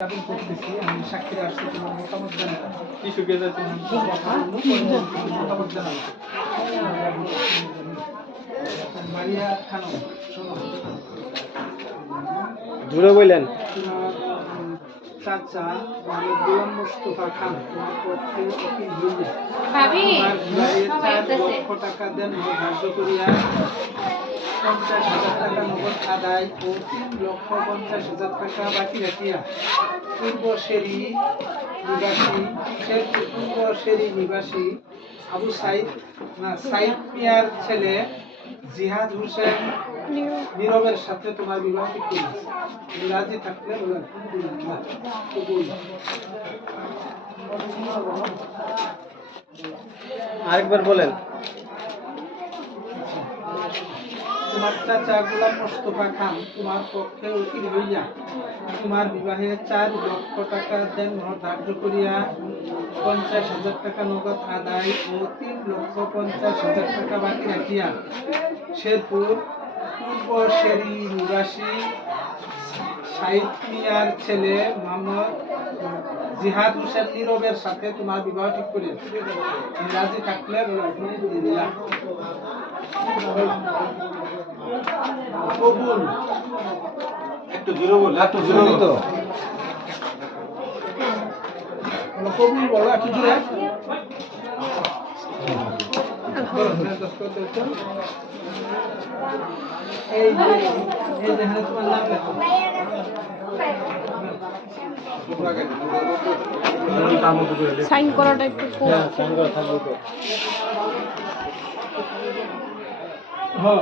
দাবি করতেছি আমি সাক্ষীরা আসছি তোমার মতামত জানাতে কি শুকিয়ে যাচ্ছে মতামত জানাতে মারিয়া খানম শোনো জুড়ে বললেন তোমার চাচা মানে গোলাম মোস্তফা খান তোমার পক্ষে উকিল হইলে তোমার 4 লক্ষ টাকা দেন ধার্য করিয়া 50,000 টাকা নগদ আদায় ও 3,50,000 টাকা বাকি রাখিয়া পূর্বশেরি নিবাসী আবু সাইদ মিয়ার ছেলে জিহাদ হোসেন নীরবের সাথে তোমার বিবাহ ঠিক করেছে। রাজি থাকলে বলেন আরেকবার বলেন। তোমার চাচা গোলাম মোস্তফা খান তোমার পক্ষে উকিল হইয়া তোমার বিবাহে 4 লক্ষ টাকা দেন ধার্য করিয়া 50,000 টাকা নগদ আদায় ও 3,50,000 টাকা বাকি রাখিয়া শেরপুর পূর্বশেরি নিবাসী সাইদ মিয়ার ছেলে মোহাম্মদ জিহাদ হোসেন নীরবের সাথে তোমার বিবাহ ঠিক করিয়াছে। রাজি থাকলে কবুল একটু জোরে বল, একটু জোরে তো কবুল বলো একটু জোরে এই যে তোমার নাম লেখো সাইন করাটা একটু সাইন করা থাকবে তো। হ্যাঁ